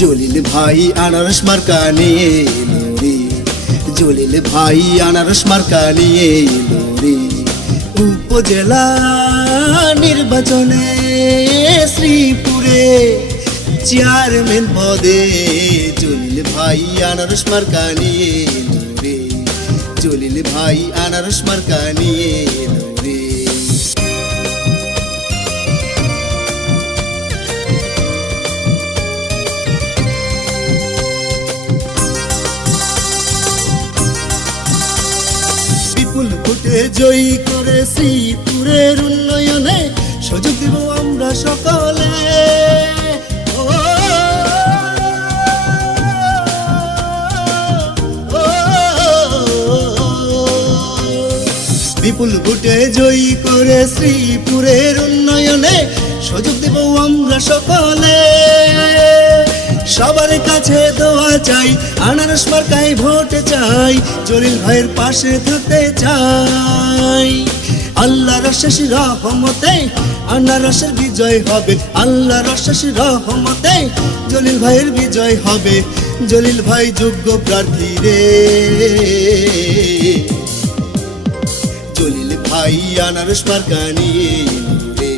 জলিল ভাই আনারস মার্কা নিয়ে এলো রে, জলিল ভাই আনারস মার্কা নিয়ে এলো রে। উপজেলা নির্বাচনে শ্রীপুরে চেয়ারম্যান পদে জলিল ভাই আনারস মার্কা নিয়ে এলো রে, জলিল ভাই আনারস মার্কা নিয়ে এলো রে। বিপুল ভোটে জয়ী করে শ্রীপুরের উন্নয়নে সুযোগ দিব আমরা সকলে। বিপুল ভোটে জয়ী করে শ্রীপুরের উন্নয়নে সুযোগ দিব আমরা সকলে। সবার কাছে দোয়া চাই, আনারস মার্কায় ভোট চাই, জলিল ভাইয়ের পাশে থাকতে চাই। আল্লাহর অশেষ রহমতে আনারসের বিজয় হবে, আল্লাহর অশেষ রহমতে জলিল ভাইয়ের বিজয় হবে। জলিল ভাই যোগ্য প্রার্থী রে, জলিল ভাই আনারস মার্কা নিয়ে এলো রে,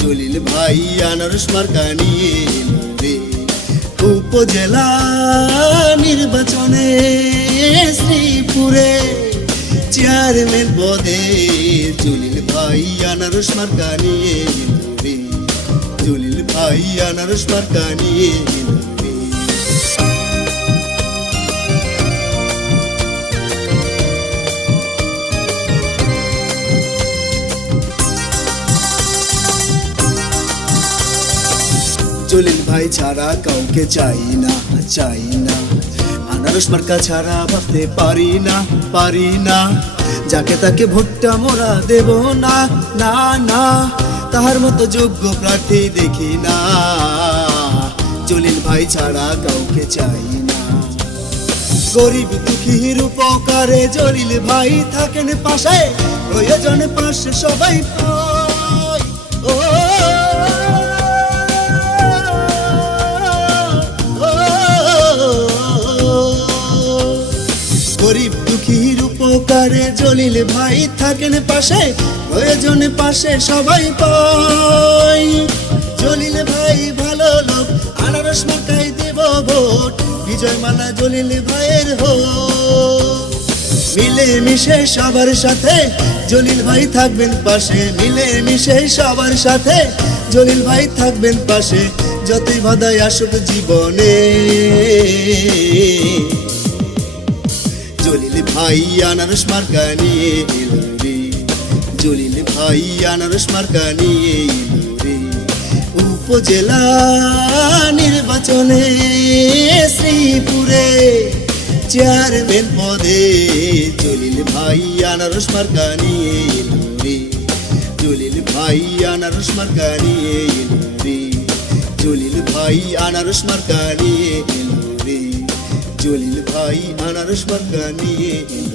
জলিল ভাই আনারস মার্কা নিয়ে এলো রে। উপজেলা নির্বাচনে শ্রীপুরে চেয়ারম্যান পদে জলিল ভাই আনারস মার্কা নিয়ে এলো রে, জলিল ভাই আনারস মার্কা নিয়ে এলো রে। জলিল ভাই ছাড়া কাউকে চাই না, চাই না। আনারস মার্কা ছাড়া ভাবতে পারি না, পারি না। যাকে তাকে ভোটটা মোরা দেব না, না না। তাহার মতো যোগ্য প্রার্থী দেখি না, জলিল ভাই ছাড়া কাউকে চাই না। গরিব দুঃখীর উপকারে জলিল ভাই থাকেন পাশে, প্রয়োজনে পাশে সবাই পায়। ও গরিব দুঃখীর উপকারে জলিল ভাই থাকেন পাশে, প্রয়োজনে পাশে সবাই পায়। জলিল ভাই ভালো লোক, আনারস মার্কায় দেব ভোট, বিজয় মালা জলিল ভাইয়ের হোক। মিলে মিশে সবার সাথে জলিল ভাই থাকবেন পাশে, মিলে মিশে সবার সাথে জলিল ভাই থাকবেন পাশে। যতই বাধাই আসুক জীবনে জলিল ভাই আনারস মার্কা নিয়ে এলো রে, জলিল ভাই আনারস মার্কা নিয়ে এলো রে। উপজেলা নির্বাচনে শ্রীপুরে চেয়ারম্যান পদে জলিল ভাই আনারস মার্কা নিয়ে এলো রে, জলিল ভাই আনারস মার্কা নিয়ে এলো রে, জলিল ভাই আনারস মার্কা নিয়ে এলো রে, জলিল ভাই আনারস মার্কা নিয়ে এলো।